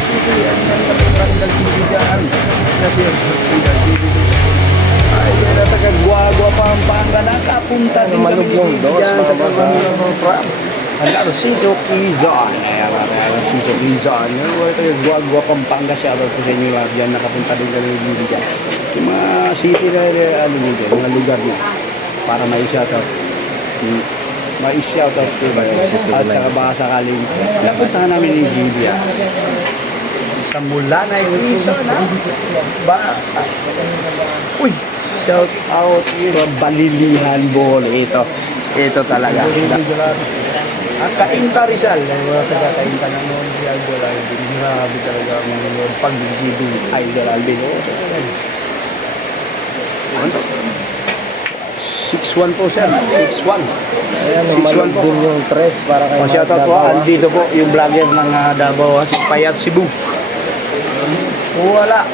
City, ang Randall City dyan. Kasi ay, natagagwa-gwa pa ang pangga nakapunta din kami Malugyong dos, dyan sa mga boss, Pram. Ang Narciso Quezon. Ayan, Narciso Quezon. Natagagwa-gwa Pampanga. Shoutout ko sa inyo lahat dyan. Nakapunta din kami dyan. Yung mga city na, ano mo dyan, mga lugar na para may shoutout. May shoutout ko ba? At saka baka sakaling napuntahan namin yung Gidia. Sa Mulanay, Quezon, ha? Uy! Shout out yun. Balilihan Bohol. Ito talaga. Ang Kainta Rizal. Ang mga taga-Kainta ng noon si Idol Alvin. Grabe talaga ang noon. Pag-ibig Idol Alvin. 6'1 po siya. 6'1. Ayan, umalag din yung tres para kay Shout out po. Andito po yung vlogger ng Davao. Si Payat Cebu. Wala.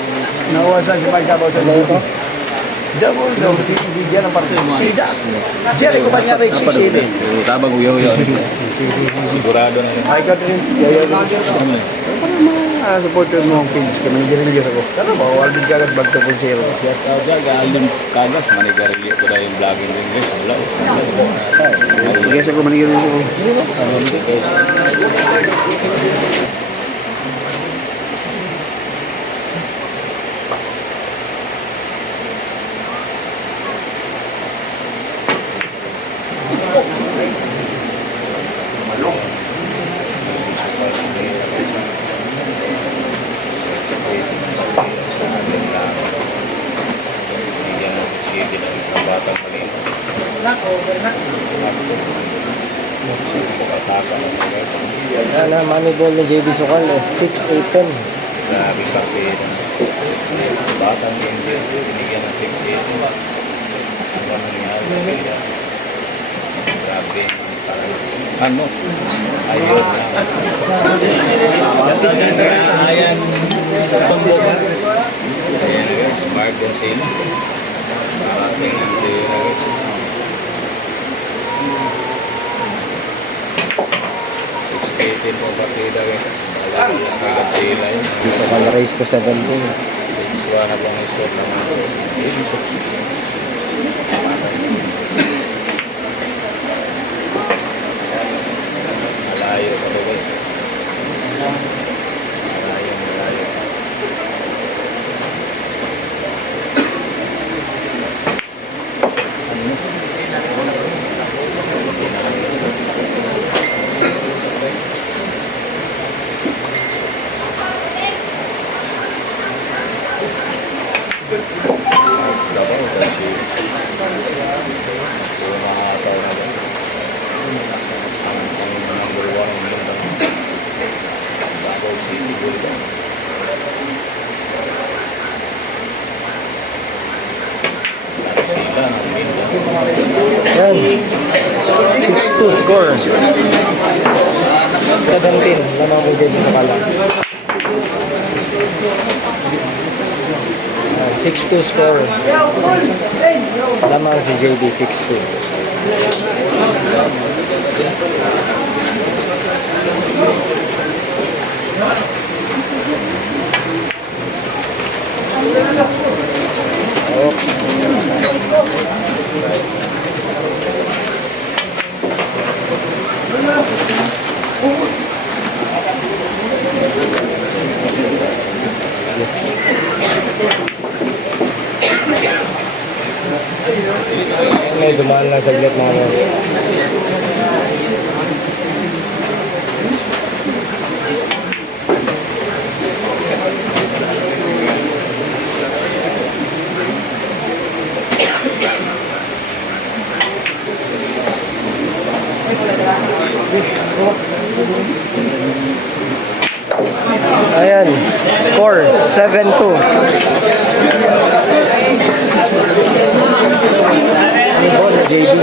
Nawasan si Payat Davao sa dito. Double daw, hindi dyan ang parcel. Tidak. Jerry ko ba niya rin 6'7"? Tabang uyaw-uyaw. Sigurado na yun. Ay, ka rin. Yayaw rin. Para mga supporter mo ang page ka. Manigyan ako. Ano ba? Huwag din kagat bag to po zero. Siya kagad, galing kagas, manigarilyo ko na yung vlogging din guys. Wala. Guess ako manigyan ako. Ano hindi guys? Ano, money ball ni JB Sukal, 6'8". Grabe kasi batang yung binigyan ng 6'8". Ano nangyari? Grabe. Ano? Ayun na. Ayan. Ayan guys, Margon sila. Tingnan sila guys. Po partida guys. Agad sila yun. Sukal race to 17. Suwa na pong score naman. Malayo pa to guys. Malayo. Yan. 6-2 score. 17. Lamang ko JB Sukal. 6-2 score. Lamang si JB 6'2". May dumaan lang saglit na mo. Ayan, score 7-2. JB.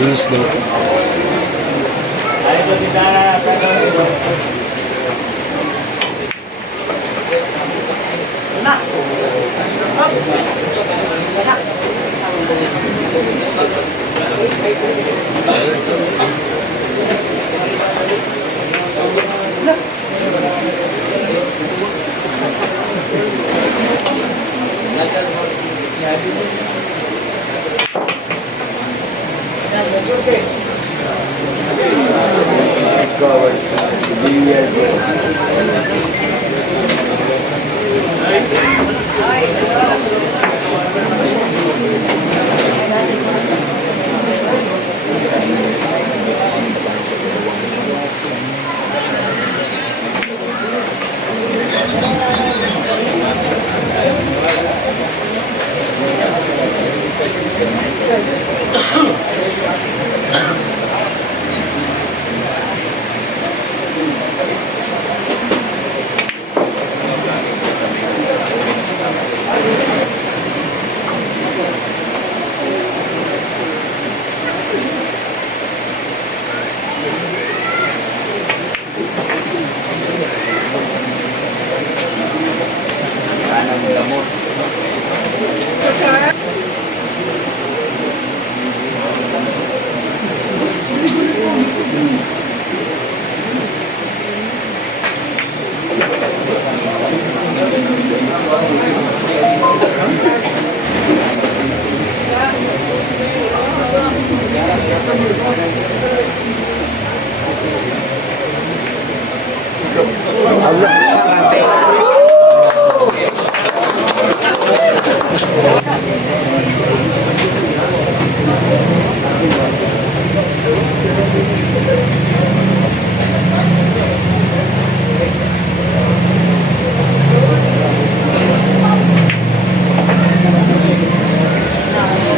Luis daw.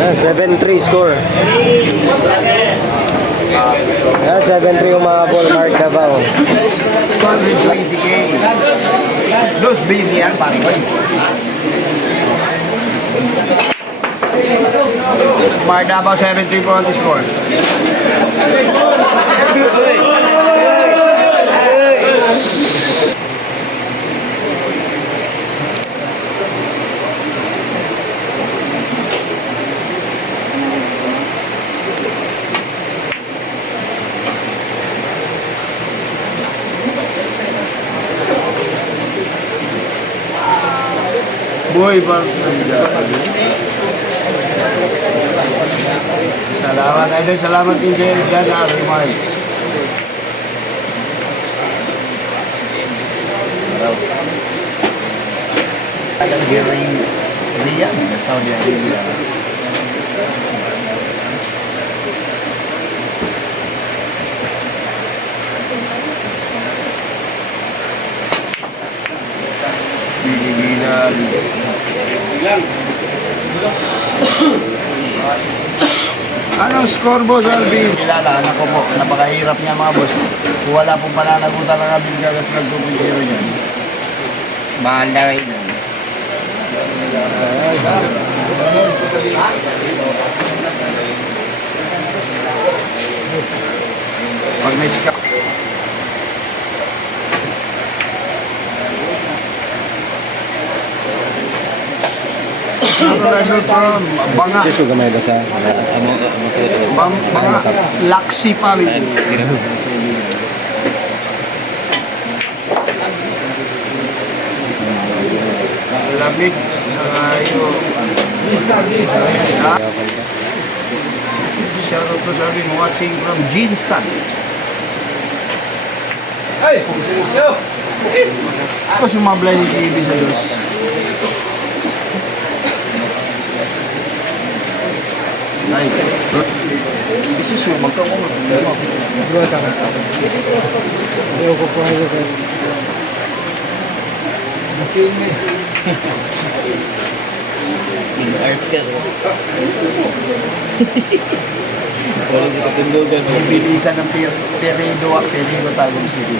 Ah, 7-3 score. Ah, 7-3 yung mga ball mark Davao. 220K. Dos billion yan, pare ko. Mark Davao 7-3 po ang score. Boy, bang. Salamat, Idol. Salamat din kayo dyan, Mark. Alam Riyadh, Saudi Arabia. Pilipinas. Anong score, Boss Alvin? Kilala, anak ko po. Napakahirap niya mga boss. Kung wala pong pananagutan ng aming gagas nag-2.0 niyan. Mahal na rin yan. Pag may sikap. From Banga. Excuse ko gamay na sa Banga Laksi family. Lamig na kayo. Shout out to Alvin watching from Jinsan. Hey! Yo! Ako sumablay ni TV sa Diyos. Ay, this is yung magkakumot. Dua ka. Ayaw ko po ayaw ko. In-art ka. Wala sa katundugan. Bilisan ng Perido Tagum City.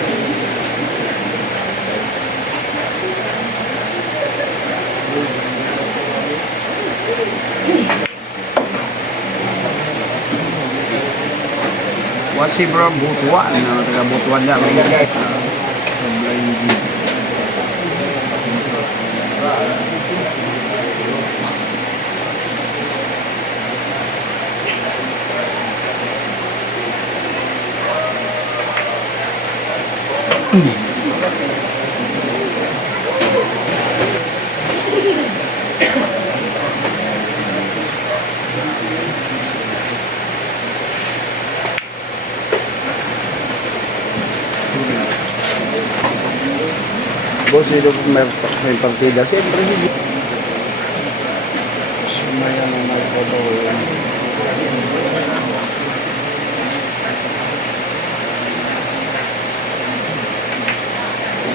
si bro Butuan, taga Butuan niya. Boss, ito may partida. Siyempre, hindi. Sumaya na magpapawin.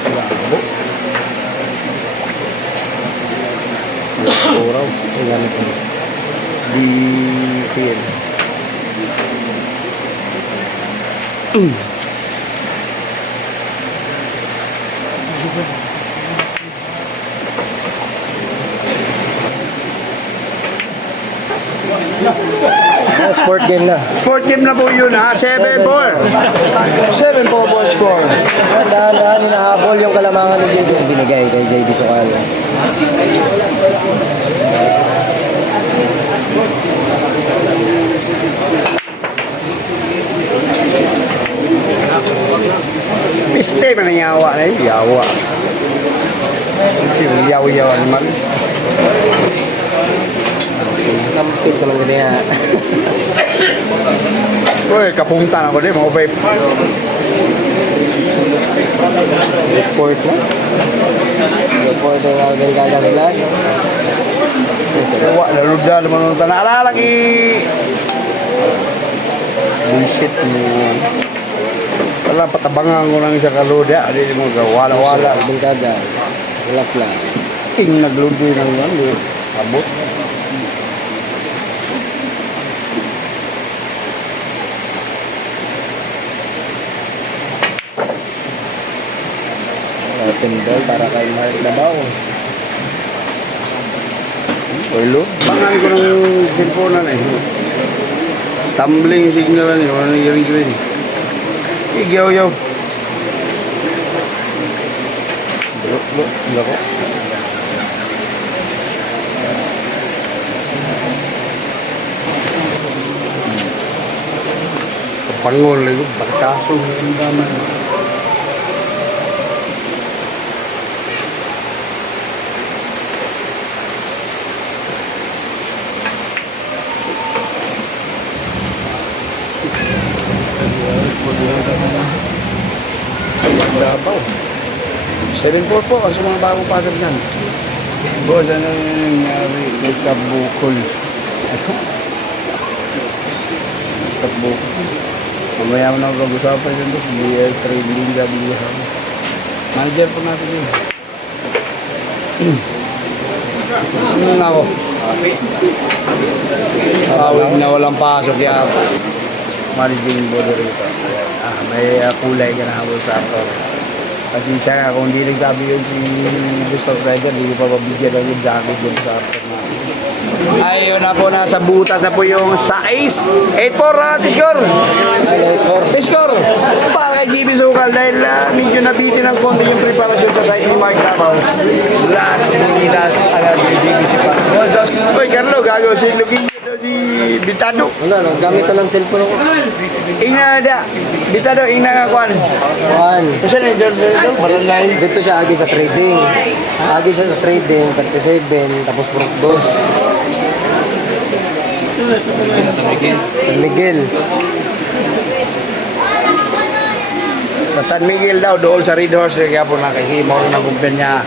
Bravo. Oraw. Ayan ito. Di field. Sport game na. Sport game na po yun ha. 7-4. 7-4 po score. Dahan-dahan hinahabol yung kalamangan ni JB. Binigay kay JB Sukal. Piste man ang yawa na yun. Yawa. Yawa-yawa naman. Nampit naman ganyan. Uy, kapunta ako din. Mga vape. Report na. Report na Alvin Gaga Vlog. Yawa, lalod na naman ng tanah. Alala ki... Bullshit mo. Wala, patabangan ko lang isa kaluda. Hindi mo wala-wala. Alvin Gaga. Relax lang. Ting nagload din ng yan. Abot. Open ball para kay Mark Labaw. Walo. Bangan ko ng cellphone na eh. Tumbling signal na yun. Ano yung ring. Igyaw-yaw. Lako. Pangol lagi. Barkaso. Ang daman. Dabaw. 7-4 po kasi mga bagong pasag yan. Boss, ano yung nangyari? Nagkabukol. Nagkabukol. Mamaya mo na pag-usapan yun doon. BL trading ka biyahan. Manager po natin yun. Ano ako? Awig na walang pasok yan. Managing board rito. May kulay ka na habol sa ako. Kasi siya kung hindi nagsabi yun si Gustav Rider, hindi ko pa mabigyan ng yung jacket yun sa after na. Ayun na po, nasa butas na po yung size. 8-4, score! Score! Para kay GB Sukal dahil medyo nabitin ng konti yung preparasyon sa site ni Mark Davao. Last binitas agad ni GB Sukal. Uy, Carlo, gago si Luquillo si Bitado. Wala, no? Gamit na lang cellphone ako. Ina da. Bitado, ina nga kwan. Juan. Kasi na dito, barangay. Dito siya agi sa trading. Agi siya sa trading, 37, tapos purok 2. San Miguel. Sa San Miguel daw, doon sa Red Horse, kaya po nakihimo ng kumpanya.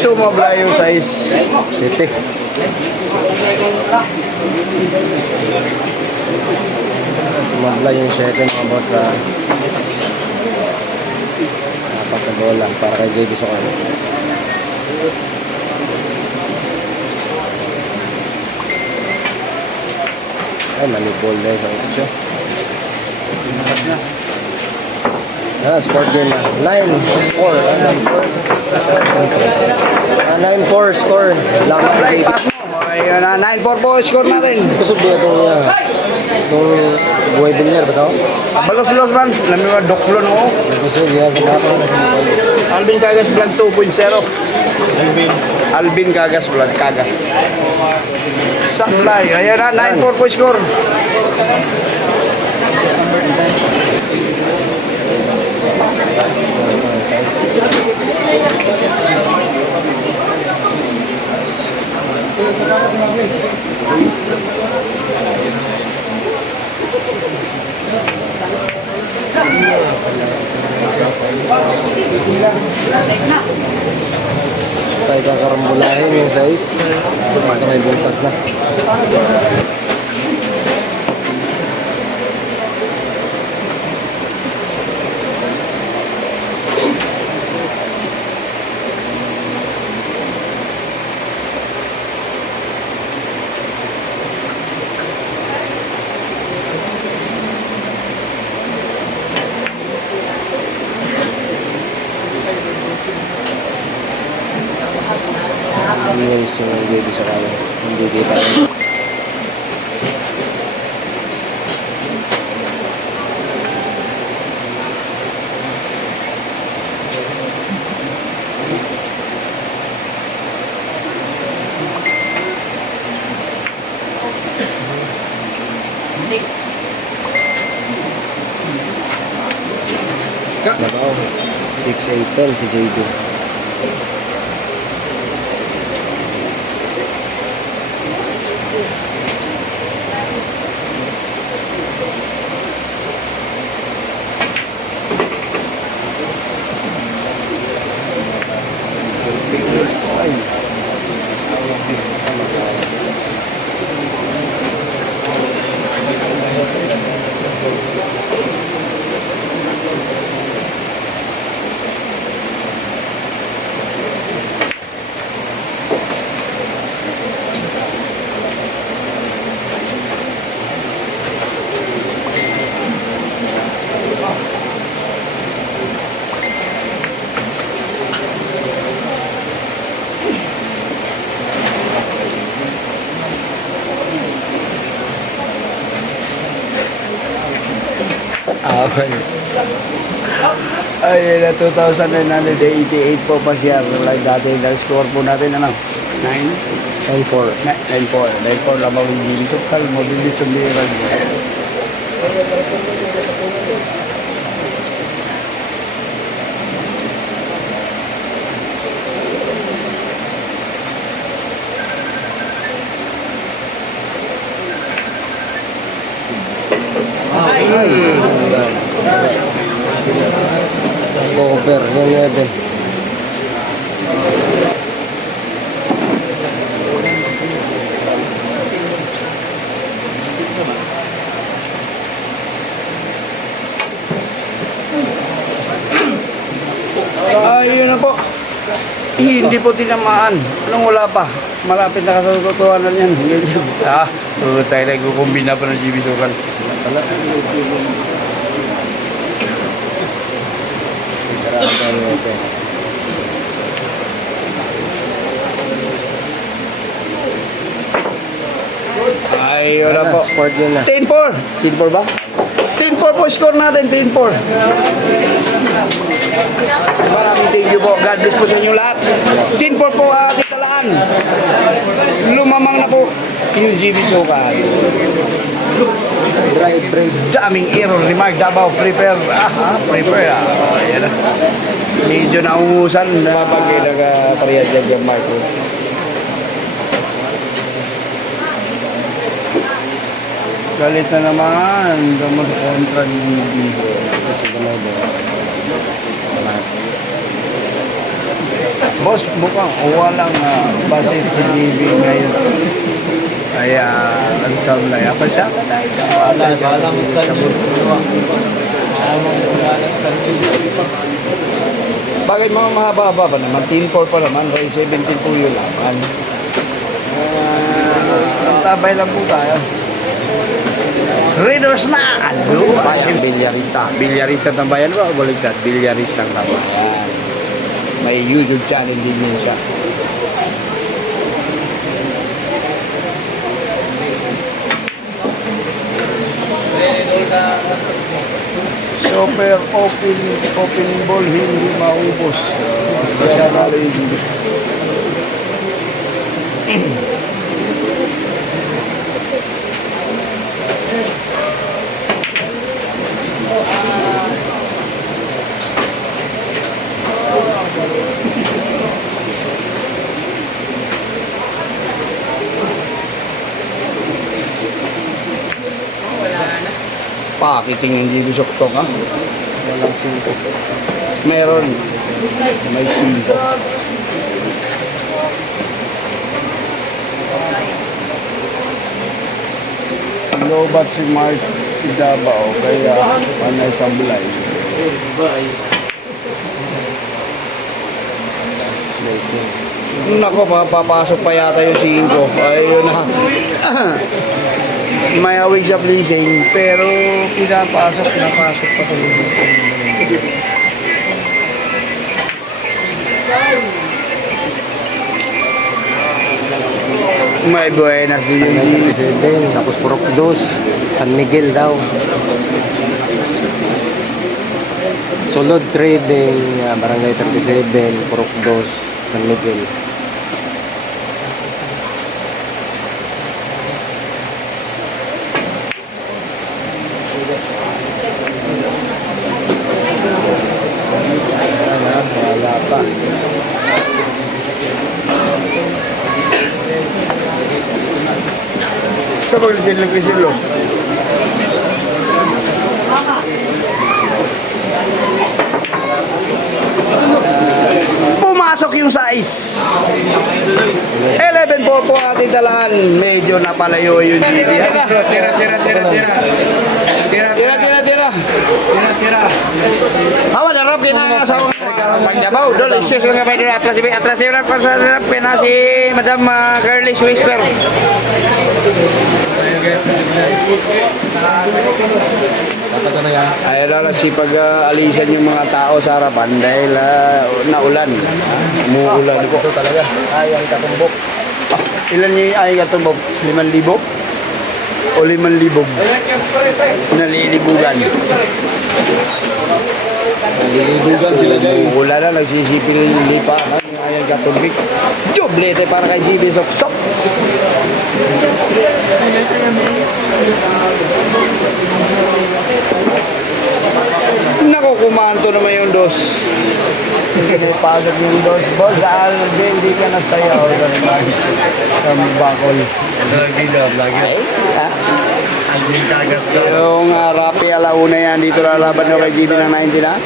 Sumabla yung size. City. Sumabla yung 7 mga boss sa apat na bola para kay JB Sokan. Ay, manipol na yung 8. Sport game na. 9-4. 9-4 score. Lamang Play pass mo. Ayun na, 9-4 po score natin. kusog dia itong buhay bilyar ba ito? Balos-los man. Alam mo, doklo na ako. Kusog dia sa kapal. Alvin Cagas Vlog 2.0. Alvin Cagas Vlog Cagas. Supply. Ayan na, 9-4 po score. Tayo kakarambulahin yung size. Sa may buntas na. Guys, yung baby sa kanya. Hindi kita. Nabaw. 6'8" si JB. Awan. Ayun na, 2,988 po pa siya. Like dati, na-score po natin, ano? 9-4. 9-4. 9-4 lamang yung gili. So, kalmo, bilis tumira. Cover yung 11. Ayun na po. Hindi po tinamaan. Anong wala pa? Malapit na katotohanan yan. Tayo nagkukumbina pa ng GB Dukan. Pala. Ayun na po. Sport yun na. 10-4. 10-4 ba? 10-4 po score natin. 10-4. Maraming thank you po. God bless po sa inyo lahat. 10-4 po ating talaan. Lumamang na po yung GB Sukat. Drive, brave. Daming error. Remark Davao. Prepare. Prepare. Ayan na. Medyo naungusan. Pag nag-parehas dyan yung Marco. Galit na naman. Gamot kontra ni Bibo. Kasi gamay ba? Wala. Boss, mukhang walang basit si GB ngayon. Kaya, ang tablay. Apa siya? Balang Stanley. Bakit mga mahaba-haba pa naman? Team 4 pa naman. Ray 17 po yung laman. Ang tabay lang po tayo. Redos na! Ano? Passion Bilyarista. Bilyarista ng bayan ba? Baligtad. Bilyarista ng bayan. May YouTube channel din yun siya. Super opening ball, hindi maubos. Kaya natin. Pakiting hindi busok to ka. Walang 5. Meron. May 5. Lobat si Mark Davao kaya panay samblay. Nako, papasok pa yata yung 5. Ayun na. May awig sa blazing pero pinapasok pa sa blazing. May buenas din yung 37. Tapos Purok 2. San Miguel daw. Solod Trading, Barangay 37, Purok 2, San Miguel. Wala pa. kapag lang kasi lo. Pumasok yung size. 11 po ating dalaan. Medyo napalayo yung GB. Tira. Hawa na rap kina sa Magdabaw. Dol, excuse lang kapay doon. Atras yung rap sa rap kina si Madam Carly's Whisper. Ayaw lang si pag-alisan yung mga tao sa harapan dahil naulan. Umuulan po. Ito talaga. Ayang katumbok. Ilan yung ayang katumbok? 5,000? O 5,000? Nalilibugan. Nalilibugan sila guys. Umuulan na, nagsisipin yung lipa. Yung ayang katumbik. Joblete para kay GB Sok-Sok. Nako, kumanto naman yung dos. Pinipasok yung dos. Boss, hindi ka nasayaw. Sa bakol. Ay, ha? Yung Rapi alauna yan, dito lalaban na kay GB ng 19 ha?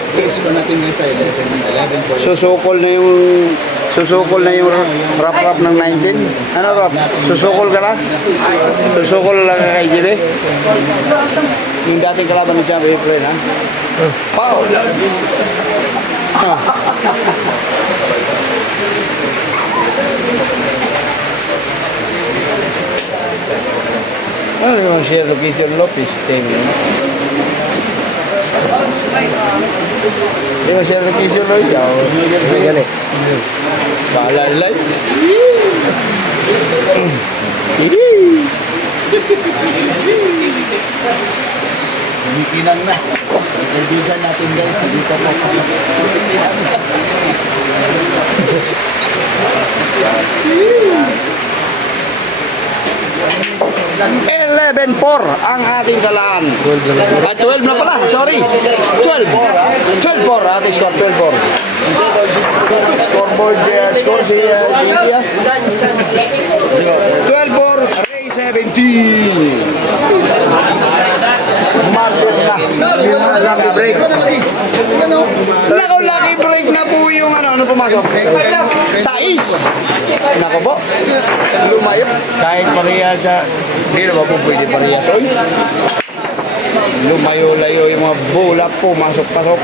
Susukol na yung rap ng 19. Ano rap? Susukol ka na? Susukol lang ka kay GB? Yung dating kalaban ni Champion April ha? Paul! Ano yung siya Location Lopez? Yung siya Location Lopez? Yan eh. Balalay. Kumikinang na. Kaibigan natin guys, dito na. 11-4 ang ating dalaan. 12 na pala, sorry. 12. 12-4 ating score, 12-4. Scoreboard, score si India. 12-4, Ray 17. Martin na. Lucky break. Lucky break na po yung ano pumasok. Sais! Nako po. Lumayo. Kahit parehas siya. Hindi naman po pwede parehas. Oy. Lumayo-layo yung mga bola pumasok-pasok.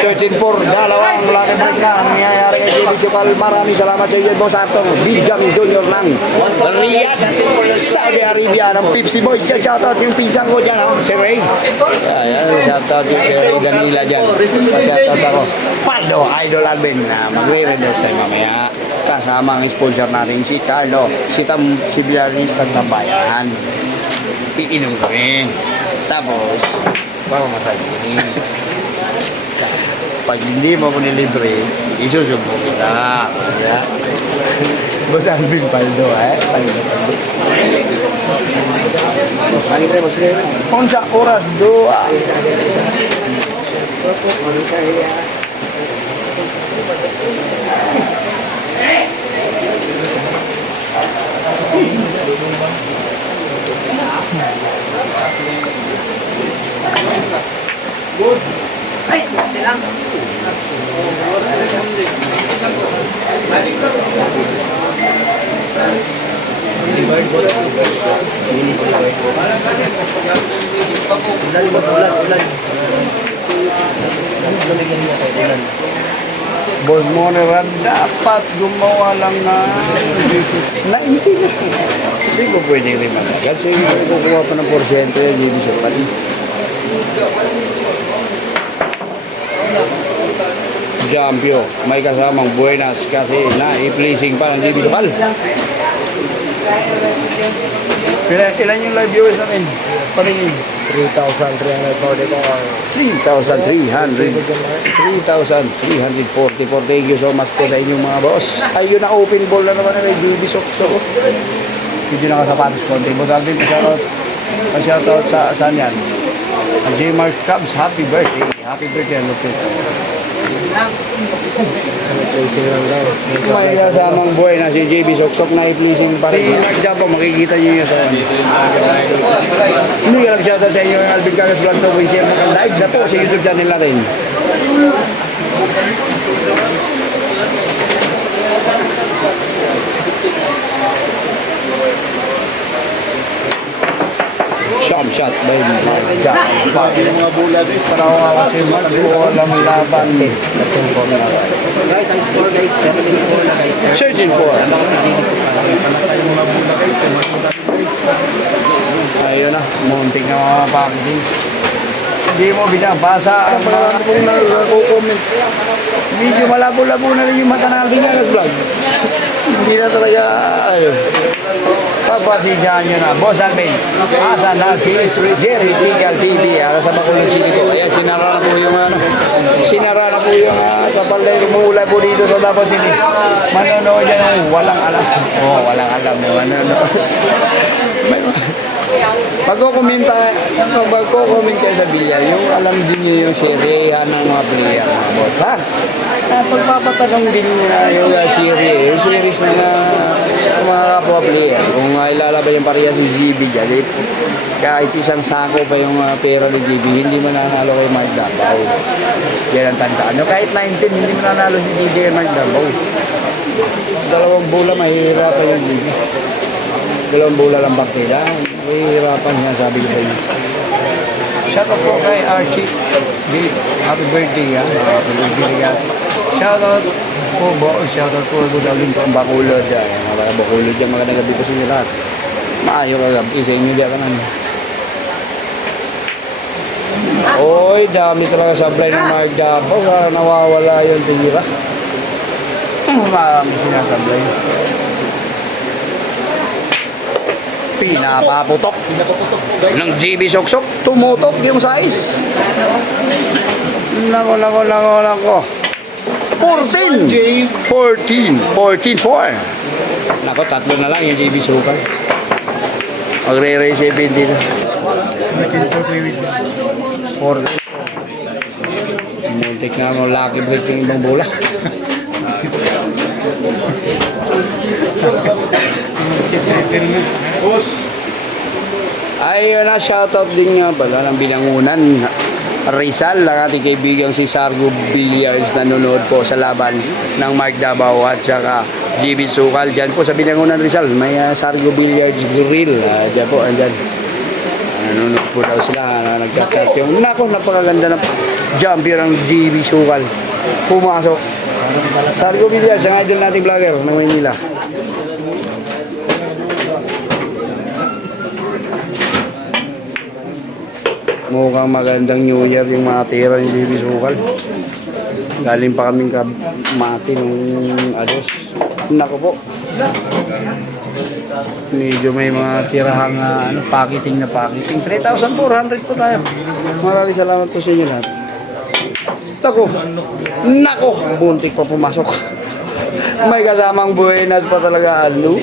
13-4, dalawang laki break na ang nangyayari kay JB Sukal. Maraming salamat sa iyo, Boss Artong. Benjamin Junior ng Riyadh, Saudi Arabia ng Pepsi Boys. Shoutout yung pinsan ko dyan, si Ray. Ayan, shoutout yung si Ray Danila dyan. Shoutout ako. Paldo, Idol Alvin na magre-redox tayo mamaya. Kasama ang sponsor natin si Carlo, si Bilarista ng Bayan. Iinom kami. Tapos, mamamasagin. Pag hindi mo nilibre, isusubo kita. Kaya, Boss Alvin Paldo, Paldo. Kung sa oras doa. Ay, swerte lang. Boss Moneran dapat gumawa lang na hindi ko pwede rin masagat. Sige, kukuha pa ng porsyento yung JB Sukal. Jampio, may kasamang buenas kasi na-pleasing pa ng JB Sukal. Ilan yung live viewers natin? Paringin. 3,344. Thank you so much po sa inyong mga boss. Ayun na open ball na naman na JB Sukal. Medyo nakasapatos konti. Boss Alvin, shoutout sa saan yan? J. Mark Cubs, happy birthday. Happy birthday, ano po ito? May kasamang buhay na si JB Soksok na i-pleasing pa rin. Nag-jump po, makikita nyo yun sa hindi ka nag-shoutout sa inyo yung Alvin Carlos Vlog to. Share mo live na po sa YouTube channel natin. Shot by Marga. Yung mga bola guys, Para kasi walang laban. Guys, ang score guys, 13-4 na guys. Searching for. Alam ko si JB Sukal. yung mga bola guys, Ayun na, munting na mga packaging. Hindi mo binabasa ang mga kung nag-comment. Medyo malabo-labo na rin yung mata na Alvin Carlos Vlog. Hindi na talaga, ayun. Pagpasensyahan nyo na. Boss Alvin, asa na si Jerry Tigal TV sa Bacolod City po. Ayan, sinara na po yung kapal na umuulay po dito sa Davao City. Manonood yan, walang alam. Walang alam. Manonood. Magko-comment kayo sa bilya, yung alam din nyo yung seryehan ng mga player, mga boss, ha? Pagpapatanong din nyo yung series ng mga kapwa player. Kung ilalaban yung parehas ng GB dyan, kahit isang sako pa yung pera ni GB, hindi mo nanalo kay Mark Davao. Yan ang tandaan nyo. Kahit 19, hindi mo nanalo si DJ Mark Davao. Dalawang bola, mahihirapan yung GB. Dalawang bola lang partida. Mahihirapan niya, sabi ko ba yun. Shoutout po kay Archie. Happy birthday, ha? Happy birthday, guys. Shoutout po po. Shoutout po. Gudalin po ang Bacolod. Mga Bacolod dyan. Mga nagabi ko sa inyo lahat. Maayo ka gabi sa inyo dyan ka naman. Oy, dami talaga sablay ng Mark Davao. Nawawala yung tira. Marami sinasablay. Pinapaputok ng JB Soksok, tumutok yung size. Nako. 14, 4. Nako, tatlo na lang yung JB Sukal. Magre-race 7 dito. 4. Muntik na mo, lucky break yung ibang bola. Ayun na, shoutout din nga pala ng Bilangunan. Rizal, ang ating kaibigang si Sargo Villar's nanonood po sa laban ng Mark Davao at saka GB Sukal. Diyan po sa Binangonan Rizal, may Sargo Villar's grill. Diyan po, andyan. Nanonood po daw sila, nagchat-chat yung nako, napakaganda ng jumper ng GB Sukal. Pumasok. Sargo Villar's, ang idol nating vlogger ng Maynila. Mukhang magandang New Year yung mga tira ni Baby Sukal. Galing pa kaming Mati nung ados. Nako po. Medyo may mga tirahang packaging na packaging. 3,400 po tayo. Maraming salamat po sa inyo lahat. Nako, buntik pa pumasok. May kasamang buenas pa talaga, ano?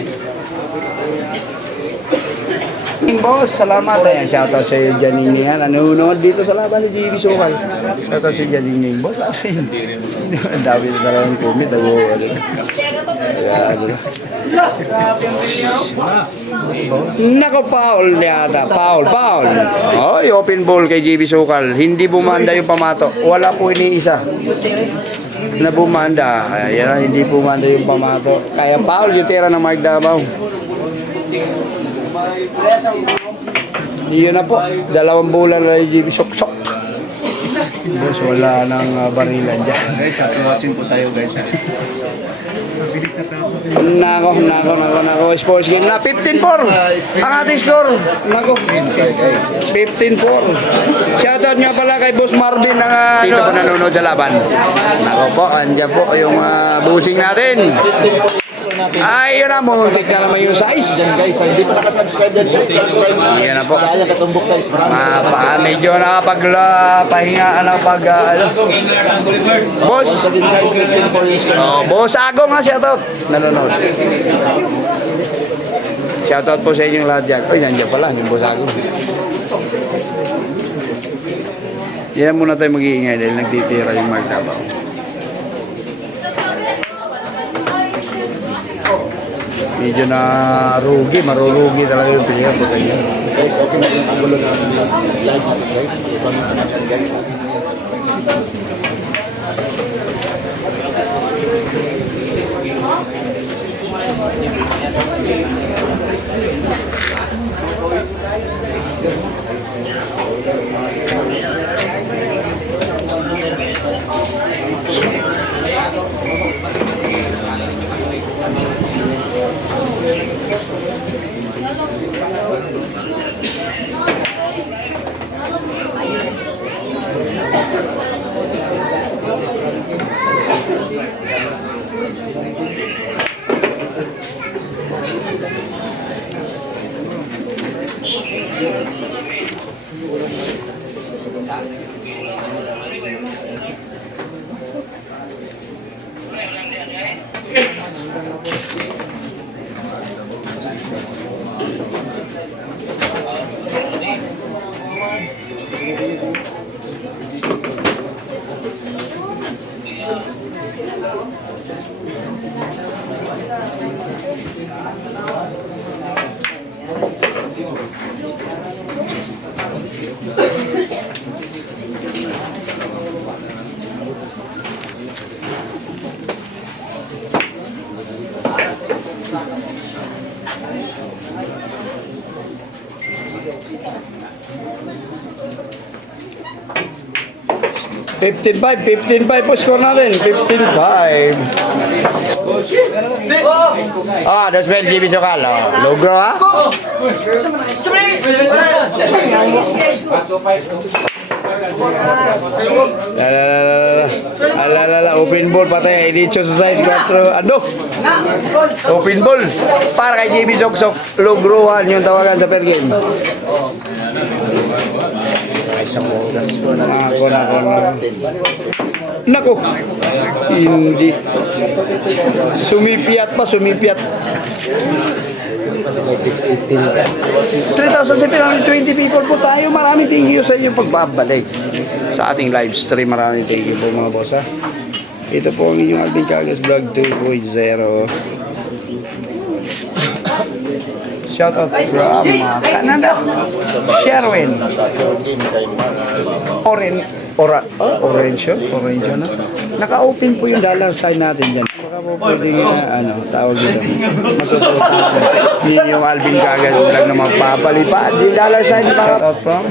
Boss, salamat. Ayan, shoutout sa iyo, Janine. Yan, nanonood dito sa laban ni GB Sukal. Shoutout sa Janine. Boss, ang dami na talagang comment. Nako, Paul yata. Paul. Oy, open ball kay GB Sukal. Hindi bumanda yung pamato. Wala po iniisa na bumanda. Ayan, hindi bumanda yung pamato. Kaya Paul, yung tira ng Mark Davao. Yun na po, 2 bulan na yung GB Sok-Sok. Boss, wala nang barilan dyan. Guys, happy watching po tayo guys. Nako, sports game na 15-4 ang ating score. Nako, 15-4. Shoutout nga pala kay Boss Marvin ng dito po nanonood sa laban. Nako po, andyan po yung busing natin. Ay, yun na, muntik na naman yung size. Guys, hindi pa nakasubscribe dyan guys. Subscribe mo. Yan na po. Sayang katumbok guys. Medyo nakapagpahinga pag Boss. Once again guys, 15 years ko. Boss Agong nga, shoutout. Nanonood. Shoutout po sa inyong lahat dyan. Uy, nandiyan pala, yung Boss Agong. Yan muna tayo mag-iingay dahil nagtitira yung Mark Davao. Medyo na marurugi talaga yung player po tayo. Guys, okay na yung angulo ng live guys. Ibang naman guys. $15-5 po score natin. 15-5. That's well, GB Sukal. Logro, ha? Open ball patay. Inicho sa size 4. Ano? Open ball. Para kay GB Sok-Sok. Logrohan yung tawagan sa per game. Nako. Hindi. Sumipiat. 3,720 people po tayo. Maraming thank you sa inyong pagbabalik sa ating live stream. Maraming thank you po mga boss, ha. Ito po ang inyong Alvin Cagas Vlog 2.0. Shout out from Canada. Sherwin. Orange na. Naka-open po yung dollar sign natin dyan. Baka po pwedeng tawag dito. Masuportahan. Yun yung Alvin Gagas vlog na magpapalipad. Yung dollar sign shout out from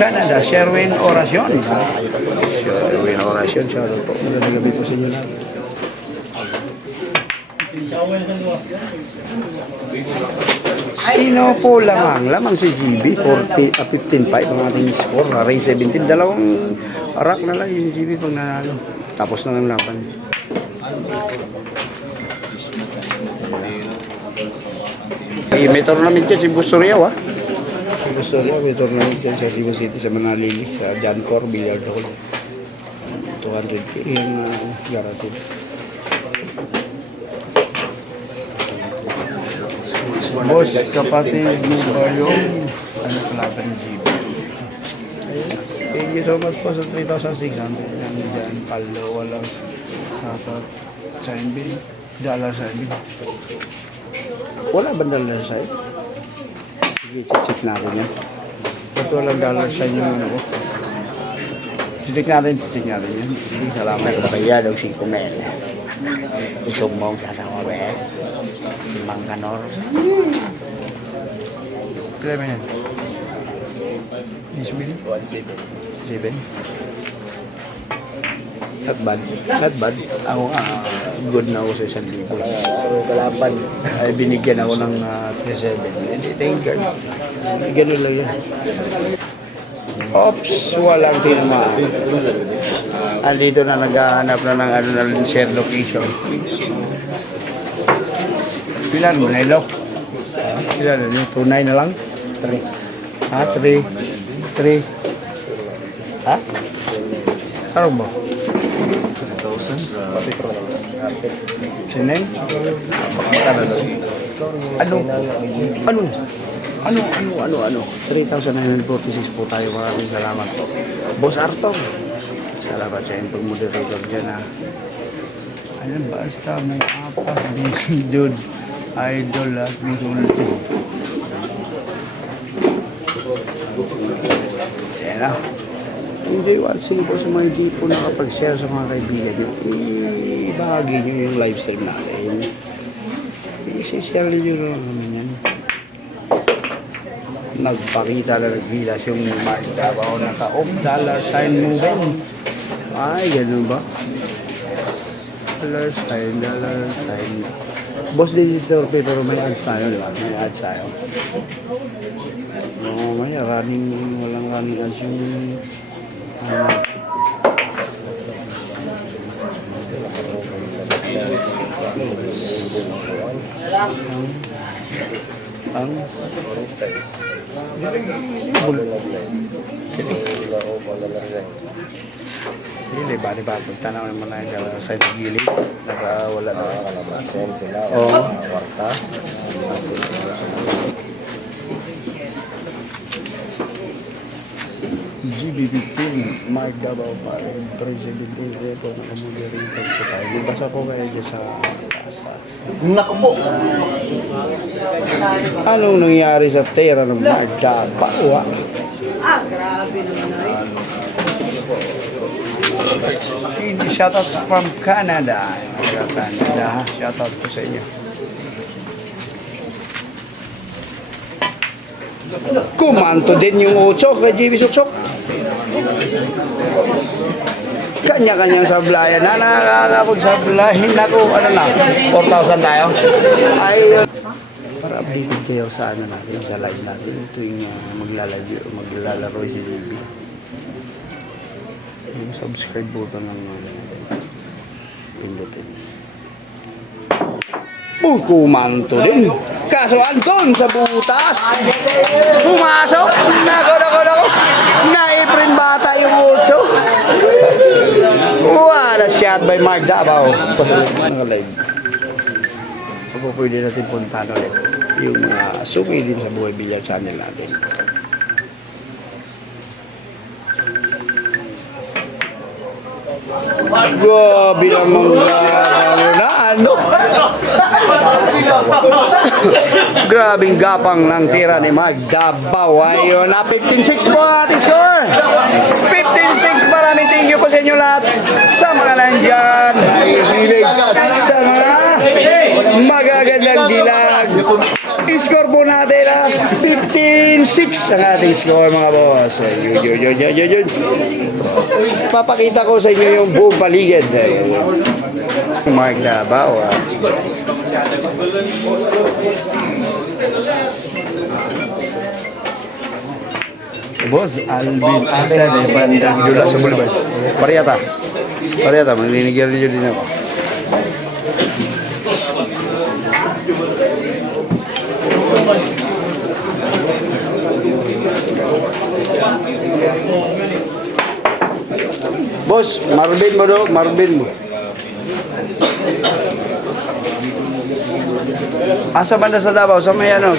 Canada. Sherwin Oracion. Sherwin Oracion. Shout out po. Magandang gabi po sa inyo lahat. Sino po lamang si GB 15-5 ang ating score, Ray 17, dalawang rack na lang yung GB pag nanalo, tapos na ng laban. May tournament yan si Busuriaw si Busuriaw may tournament yan sa Cebu City sa Manalili, sa John Cor Billiard Hall, 200k yung guaranteed. Boss, kapatid mo ba yung kalaban ni GB? Thank you so much po sa 3,600. Yan dyan, palo, walang sign bill, dollar sign bill. Wala ba dollar sign? Sige, check natin yan. Ito walang dollar sign yung ano ko. Check natin yan. Sige, salamat. Kaya daw si Kumel. Isog mong sasama ba eh? Si Mang Kanor. Kaya ba yan? 1.7. Not bad. Ako good na ako sa 1,000. Ang kalaban. Ay, binigyan ako ng 3,700. Thank God. Ganun lang yan. Oops, walang tinama. Andito na naghahanap na ng share location. Pilan mo na ilo? Pilan na yun? 2.9 na lang? 3. 3. Ha? Ano ba? 1,000? Sinin? Ano? 3,946 po tayo. Maraming salamat po. Boss Artong. Salamat sa inyo moderator dyan ha. Alam, basta may apat. Dude, idol at multi. Yan na. Enjoy watching po sa mga hindi po nakapag-share sa mga kaibigan nyo. Ibahagi nyo yung live stream natin. I-share nyo lang naman yan. Nagpakita na nagbilas yung Mark Davao naka-off dollar sign moving. Ay, ganun ba? Dollar sign. Boss Digital pero may ads tayo, di ba? May ads tayo. No, may walang running ads yung Hindi ba? Pagtanaw naman na sa gilid, wala na. Kalamasin sila. Oo. Warta. GB15, Mark Davao pa rin, President Reto, nakamoderate ko tayo. Nabasa ko kaya dyan sa basa. Naku po! Anong nangyari sa tera ng Mark Davao? Grabe naman ay. Shout out from Canada. Shout out po sa inyo. Kumanto din yung utsok kay GB Suksok. Kanya-kanyang sablayan na nakakapag-sablahin ako. Ano na? 4,000 tayo? Ayun. Para updated kayo sa ano natin, sa live natin. Ito yung maglalaro si GB. Yung subscribe button ng pindutin. Kumanto din. Kaso andun sa butas. Pumasok. Nako. Naiprin bata yung utso. What a shot by Mark Davao. Naka-live. So, pwede natin puntahan ulit yung suki din sa Buhay Bilyar channel natin. Grabe naman ano? Grabing gapang ng tira ni Mark Davao. Ayun na, 15-6 po ang ating score. 15-6. Maraming thank you po sa inyo lahat. Sa mga nandyan, hilig sa mga magagandang dilag. I-score po natin 15-6 ang ating score mga boss. Yun. Papakita ko sa inyo yung buong paligid. Mark Davao. Boss, Alvin Asen, bandang idula sa Boulevard. Pariata, maninigil niyo din ako. Boss, Marvin mo. Asa banda sa Davao, sa may ano?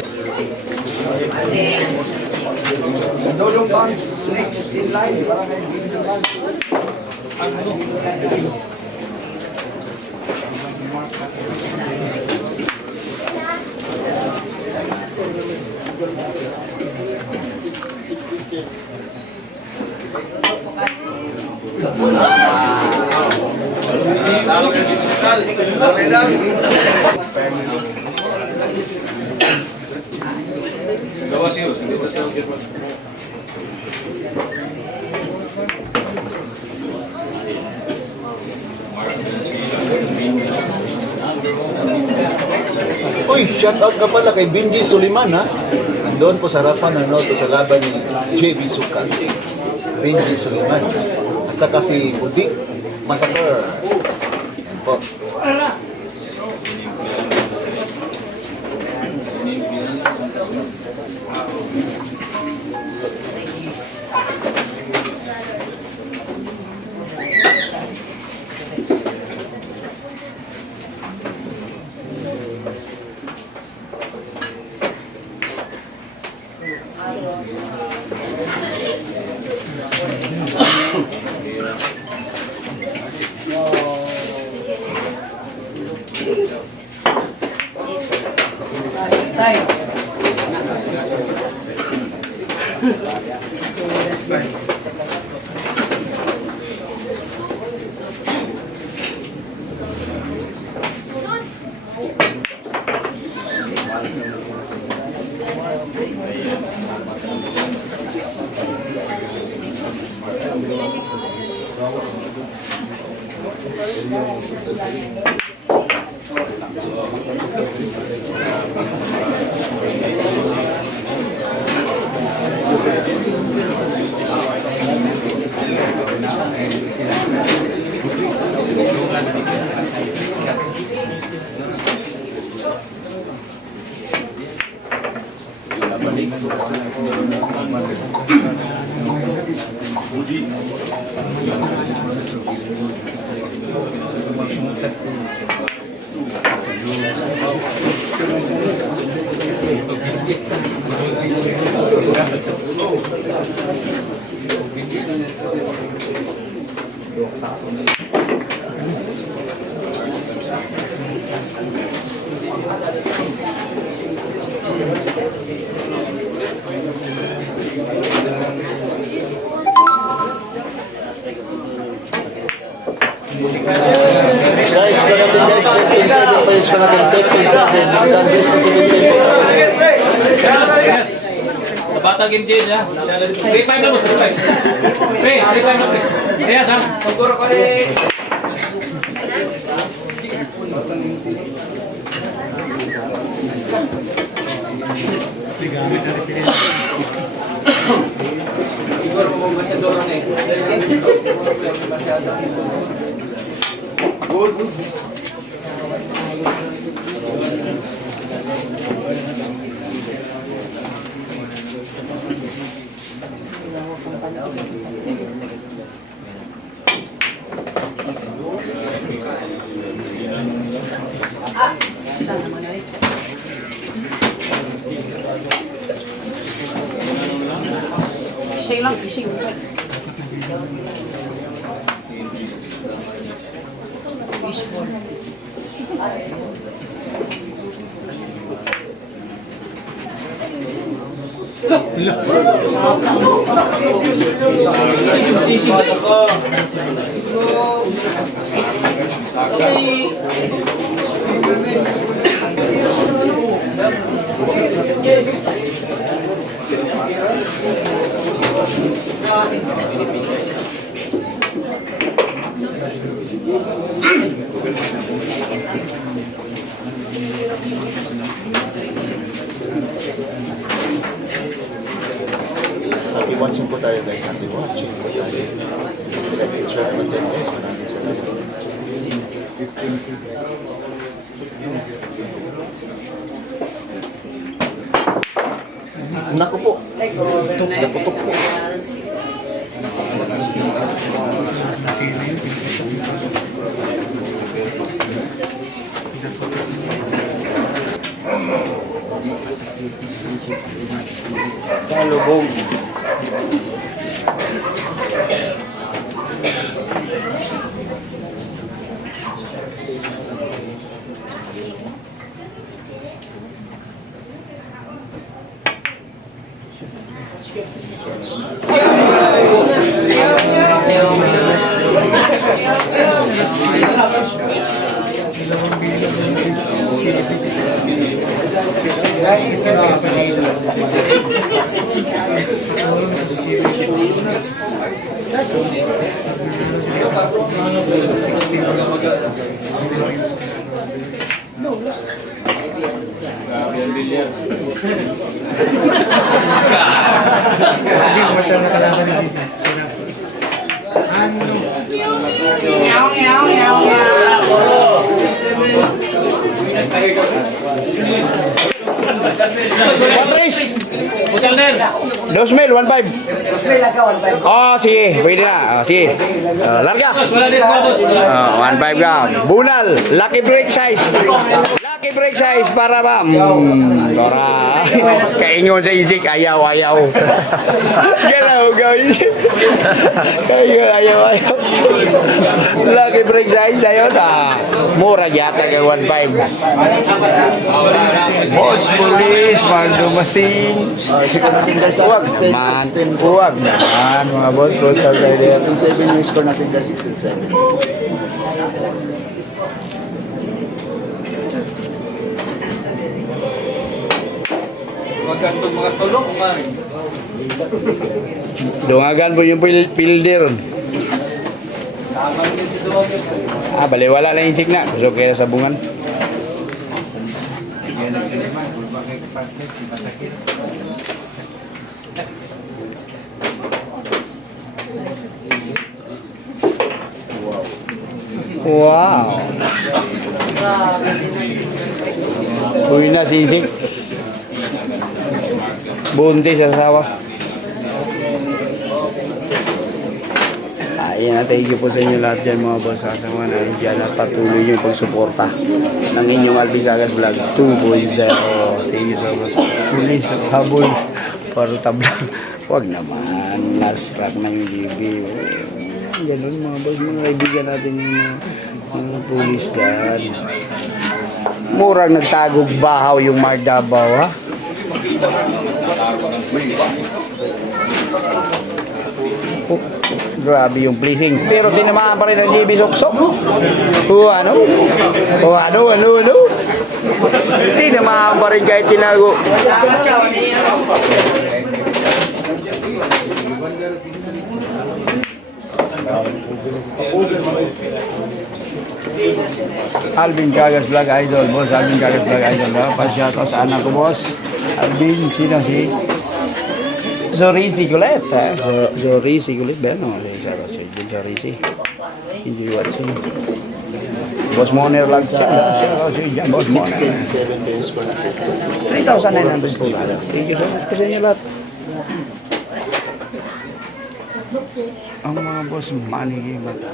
Dolong Bounce, next in line, para kay Bindu Uy, shout out ka pala kay Benji Suliman ha. Doon po sa harapan nanonood sa laban ni JB Sukat. Benji Suliman. At saka si Budik Massacre. Yan po. Last time. Guys, ko natin guys, 15-7 pa ko natin, 15-7. Hanggang this na 17 po tayo. Sa Batang Game Change ha. 3-5 lang mo, 3-5. 3-5 lang. Kaya sa. Pagkuro ko rin. Sana naman ay. Kising lang, kising. baseball. Happy watching po tayo guys. Happy watching po tayo. Like and share po tayo guys. Maraming salamat. Naku po. Naputok po. Salubong. Patrice! Hotelner! 2,000, 1,500. Oh, sige. Pwede na. Oh, sige. Larga. Wala na esquados. 1,500 ka. Bunal. Lucky break size. Lucky break size para ba? Para. Kaingon sa isik. Ayaw. Galaw, guys. Kaingon, ayaw. Lucky break size. Dayon. Mura yata ka 1,500. Boss Police. Magdumasing. Huwag naman. Huwag naman. Mga boss. 16-7 yung score natin guys. 16-7. Dungagan po yung fielder. Baliwala na yung chick na. So, kaya sa bungan. Wow. Uwi na si Isik. Buntis sa asawa. Ayan na, thank you po sa inyo lahat dyan mga boss. Kasama na rin dyan at patuloy nyo yung pagsuporta ng inyong Alvin Gagas Vlog 2.0. Thank you so much. Pulis, habol, para tablang. Huwag naman, last track na yung GB. Ganun mga boss, mga kaibigan natin yung mga pulis dyan. Murang nagtagog bahaw yung Mardabaw, ha? Oh, grabe yung pleasing. Pero tinamaan pa rin ang GB Soksok. Ano? Tinamaan pa rin kahit tinago. Alvin Gagas Vlog Idol, boss. Alvin Gagas Vlog Idol. Pa-shoutout sa anak ko, boss. Alvin, sino si? Zorisi Kulit, ha? Zorisi Kulit, ba? No, shoutout sa Alvin Zorisi. Enjoy watching. Boss Moner lang siya. Shoutout sa Alvin, Boss Moner. 16-7 yung score natin. 3,900 po. Thank you so much sa inyo lahat. Ang mga boss, manigay mata.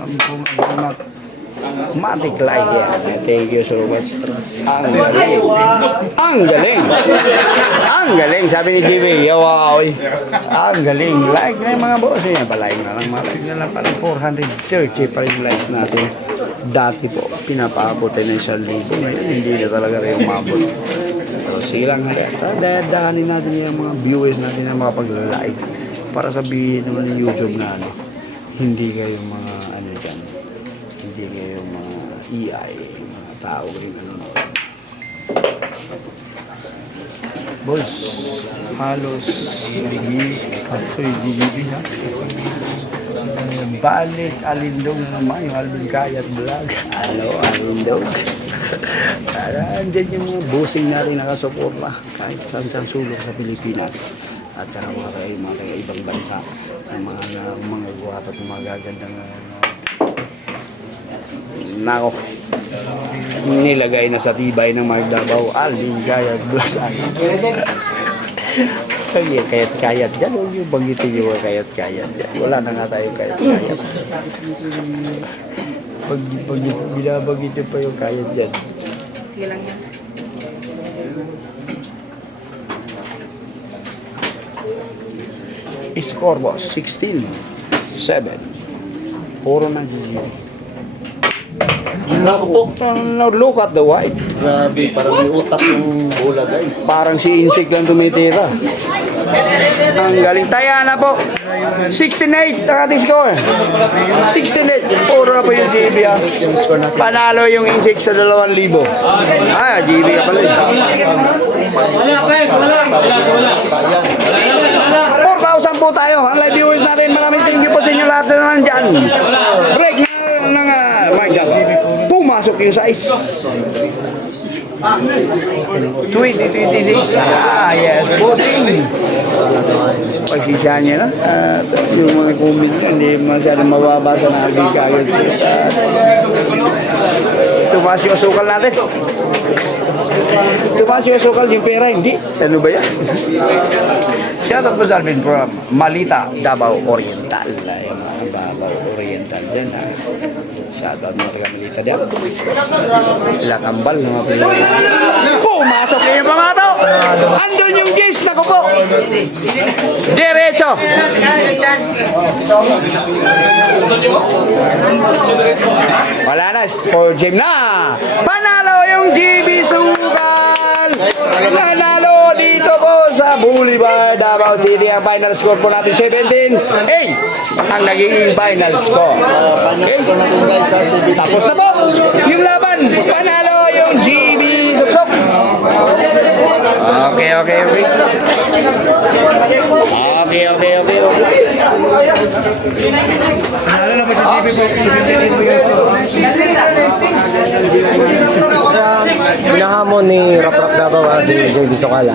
10 agmat. Matic like yan. Thank you so much. Ang galing. Ang galing. Ang galing. Sabi ni JB, yawa oy. Ang galing. Like na yung mga boss. Yan, palike na lang. Malike na lang. Parang 430 pa yung likes natin. Dati po, pinapaabotin na 1,000. Ngayon, hindi na talaga rin umabot. So, silang dadahanin natin yung mga viewers natin ng mga pagla-like para sabihin naman ng YouTube na ano, hindi kayo mga ano dyan, hindi kayo mga EI, mga tao rin ano. Boss, halos GGB ha. Balik Alindog na naman yung Alvin Kayat Vlog. Ano, Alindog? Para andyan yung mga bossing natin nakasuporta kahit saan sulok sa Pilipinas at saka mga ibang bansa ang mga guwat at mga gagandang nako nilagay na sa tibay ng mga Davao Alvin Kayat Vlog. Kayat-kayat dyan, huwag yung banggitin yung kayat-kayat dyan. Wala na nga tayong kayat-kayat. Pag binabanggitin pa yung kayat dyan. Sige lang yan. Score boss, 16-7. Puro na GG. Now look at the white. Grabe, parang may utak yung bola guys. Parang si Insik lang tumitira. Ang galing. Taya na po. 16-8 ang ating score. 16-8. Puro na po yung GB ha. Panalo yung Insik sa 2,000. Ah, GB ka pala. 4,000 po tayo. Ang live viewers natin. Maraming thank you po sa inyo lahat na nandyan. Break ng my God. Pumasok yung size. 2026. Ah, yes. Bossing. Pagsisyahan niya na. At yung mga comment niya, hindi masyadong mababasa na aging kagad. Tumaas yung sukal natin. Tumaas yung sukal, yung pera, hindi. Ano ba yan? Shoutout po sa Alvin from Malita, Davao Oriental. Yung mga Davao Oriental dyan. Shoutout mga taga Malita dyan. Lakambal ng mga Pilipinas. Pumasok na yung mga to! Andun yung Jace na ko po! Diretso! Wala na, score game na! Panalo yung GB Sukal! Panalo dito po sa Boulevard, Davao City. Ang final score po natin 17-8 ang naging final score. Okay? Tapos na po yung laban. Panalo yung GB Suksok. Okay. Ano na po si GB po? 17 po yung score. Pinahamon ni Rap Rap Davao si JB Sokala.